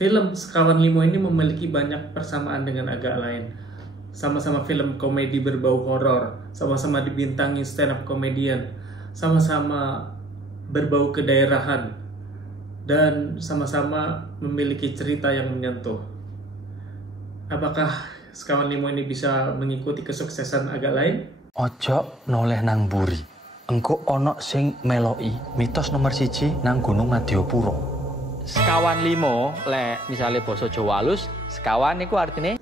Film Sekawan Limo ini memiliki banyak persamaan dengan agak lain. Sama-sama film komedi berbau horor, sama-sama dibintangi stand up comedian, sama-sama berbau kedaerahan, dan sama-sama memiliki cerita yang menyentuh. Apakah Sekawan Limo ini bisa mengikuti kesuksesan agak lain? Ojo noleh nang buri. Engko ono sing meloi mitos nomor 1 nang Gunung Madiopuro. Sekawan limo, misalnya basa Jawa halus, sekawan itu artinya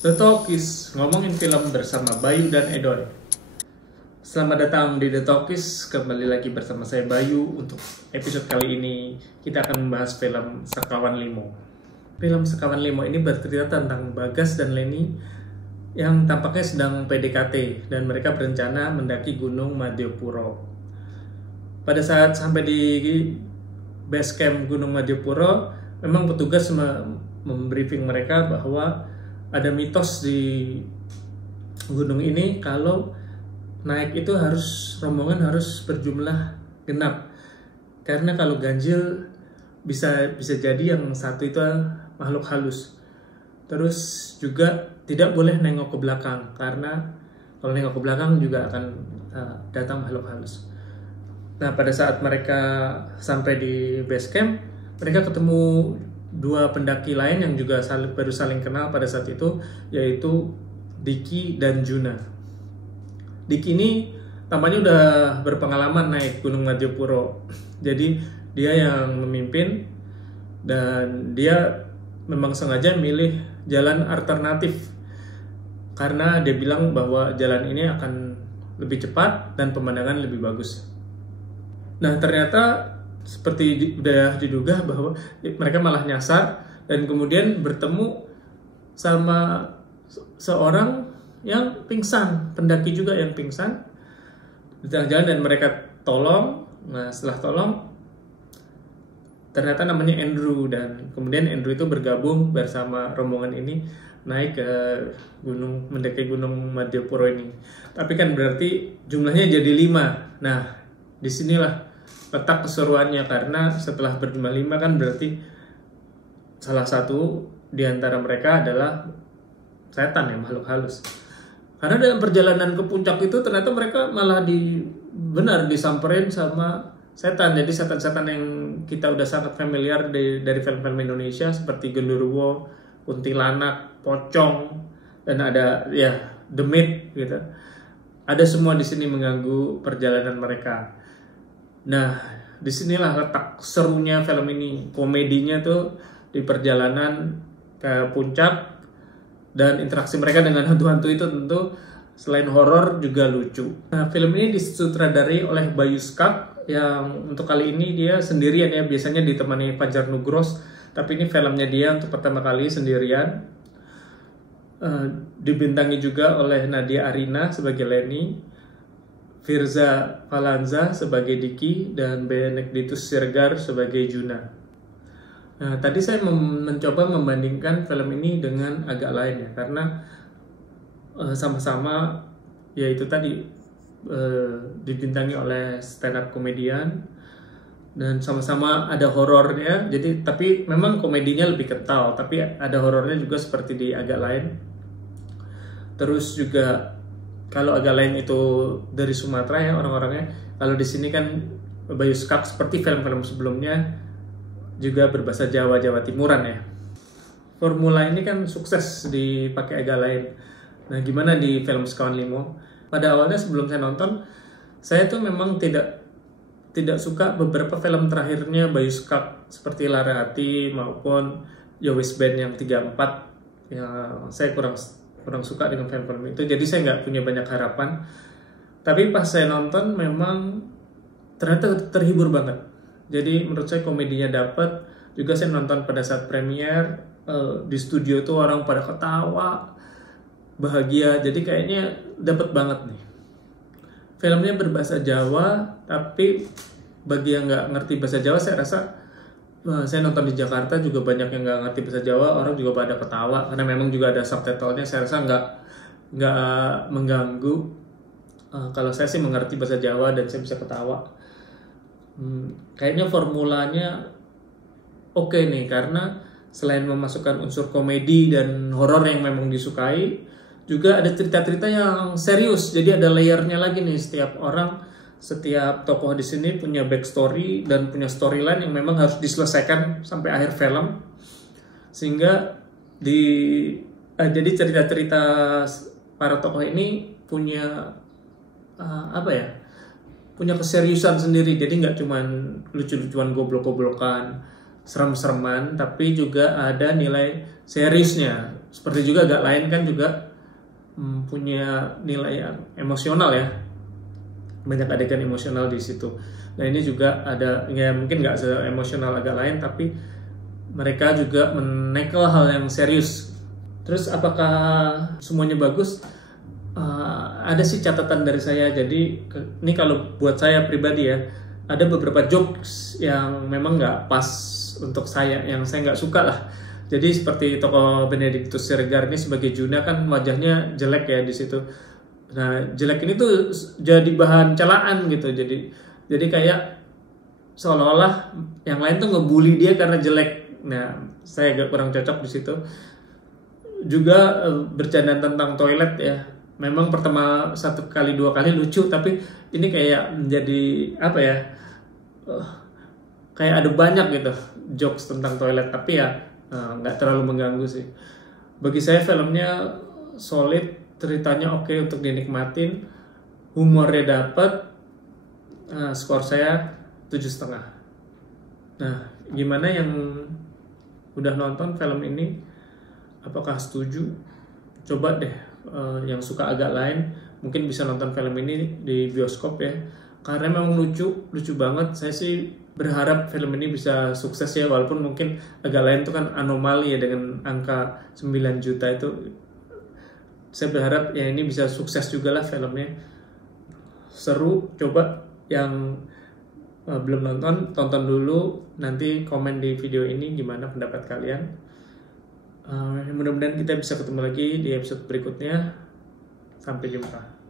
The Talkies, ngomongin film bersama Bayu dan Edon. Selamat datang di The Talkies, kembali lagi bersama saya Bayu. Untuk episode kali ini kita akan membahas film Sekawan Limo. Film Sekawan Limo ini bercerita tentang Bagas dan Leni yang tampaknya sedang PDKT dan mereka berencana mendaki Gunung Madiopuro. Pada saat sampai di base camp Gunung Madiopuro, memang petugas membriefing mereka bahwa ada mitos di gunung ini kalau naik itu rombongan harus berjumlah genap, karena kalau ganjil bisa jadi yang satu itu makhluk halus. Terus juga tidak boleh nengok ke belakang, karena kalau nengok ke belakang juga akan datang makhluk halus. Nah, pada saat mereka sampai di base camp, mereka ketemu dua pendaki lain yang juga baru saling kenal pada saat itu, yaitu Diki dan Juna. Diki ini tampaknya udah berpengalaman naik Gunung Madiopuro, jadi dia yang memimpin dan dia memang sengaja milih jalan alternatif karena dia bilang bahwa jalan ini akan lebih cepat dan pemandangan lebih bagus. Nah, ternyata seperti udah diduga bahwa mereka malah nyasar dan kemudian bertemu sama seorang yang pingsan, pendaki juga yang pingsan di tengah jalan, dan mereka tolong. Nah, setelah tolong ternyata namanya Andrew, dan kemudian Andrew itu bergabung bersama rombongan ini naik ke mendaki Gunung Madiopuro ini. Tapi kan berarti jumlahnya jadi 5. Nah, disinilah letak keseruannya, karena setelah berjumlah 5 kan berarti salah satu di antara mereka adalah setan, ya, makhluk halus. Karena dalam perjalanan ke puncak itu ternyata mereka malah disamperin sama setan. Jadi setan-setan yang kita udah sangat familiar dari film-film Indonesia seperti Genderuwo, kuntilanak, pocong, dan ada ya demit gitu. Ada semua di sini mengganggu perjalanan mereka. Nah, disinilah letak serunya film ini. Komedinya tuh di perjalanan ke puncak, dan interaksi mereka dengan hantu-hantu itu tentu selain horor juga lucu. Nah, film ini disutradari oleh Bayu Skak, yang untuk kali ini dia sendirian ya. Biasanya ditemani Fajar Nugros, tapi ini filmnya dia untuk pertama kali sendirian. Dibintangi juga oleh Nadia Arina sebagai Leni, Firza Falanza sebagai Diki, dan Benedictus Siregar sebagai Juna. Nah, tadi saya mencoba membandingkan film ini dengan agak lain ya, karena sama-sama yaitu tadi dibintangi oleh stand up comedian dan sama-sama ada horornya. Jadi tapi memang komedinya lebih kental, tapi ada horornya juga seperti di agak lain. Terus juga kalau agak lain itu dari Sumatera ya orang-orangnya. Kalau di sini kan Bayu Skak seperti film-film sebelumnya juga berbahasa Jawa Timuran ya. Formula ini kan sukses dipakai agak lain. Nah, gimana di film Sekawan Limo? Pada awalnya sebelum saya nonton, saya tuh memang tidak suka beberapa film terakhirnya Bayu Skak seperti Lara Hati maupun Yowis Band yang 34. Ya, saya kurang suka dengan film-film itu, jadi saya nggak punya banyak harapan. Tapi pas saya nonton memang ternyata terhibur banget. Jadi menurut saya komedinya dapat. Juga saya nonton pada saat premier di studio tuh orang pada ketawa bahagia, jadi kayaknya dapat banget nih. Filmnya berbahasa Jawa, tapi bagi yang nggak ngerti bahasa Jawa, saya rasa saya nonton di Jakarta juga banyak yang nggak ngerti bahasa Jawa, orang juga pada ketawa karena memang juga ada subtitlenya. Saya rasa nggak mengganggu. Kalau saya sih mengerti bahasa Jawa dan saya bisa ketawa. Kayaknya formulanya oke nih, karena selain memasukkan unsur komedi dan horor yang memang disukai, juga ada cerita-cerita yang serius. Jadi ada layernya lagi nih, setiap tokoh di sini punya backstory dan punya storyline yang memang harus diselesaikan sampai akhir film. Sehingga jadi cerita-cerita para tokoh ini punya punya keseriusan sendiri. Jadi nggak cuman lucu-lucuan, goblok-goblokan, serem-sereman, tapi juga ada nilai seriusnya. Seperti juga agak lain kan juga punya nilai yang emosional ya, banyak adegan emosional di situ. Nah ini juga ada, ya mungkin nggak se-emosional agak lain, tapi mereka juga menekel hal yang serius. Terus apakah semuanya bagus? Ada sih catatan dari saya. Jadi ini kalau buat saya pribadi ya, ada beberapa jokes yang memang nggak pas untuk saya, yang saya nggak suka lah. Jadi seperti tokoh Benedictus Siregar ini sebagai Juna kan wajahnya jelek ya di situ. Nah jelek ini tuh jadi bahan celaan gitu. Jadi kayak seolah-olah yang lain tuh ngebully dia karena jelek. Nah saya agak kurang cocok di situ. Juga bercanda tentang toilet ya. Memang pertama 1 kali 2 kali lucu, tapi ini kayak menjadi kayak ada banyak gitu jokes tentang toilet, tapi ya nggak terlalu mengganggu sih. Bagi saya filmnya solid, ceritanya oke untuk dinikmatin, humornya dapet, skor saya 7,5. Nah, gimana yang udah nonton film ini? Apakah setuju? Coba deh, yang suka agak lain mungkin bisa nonton film ini di bioskop ya, karena memang lucu banget. Saya sih berharap film ini bisa sukses ya, walaupun mungkin agak lain itu kan anomali ya dengan angka 9 juta itu. Saya berharap ya ini bisa sukses juga lah filmnya. Seru, coba yang belum nonton, tonton dulu, nanti komen di video ini gimana pendapat kalian. Mudah-mudahan kita bisa ketemu lagi di episode berikutnya. Sampai jumpa.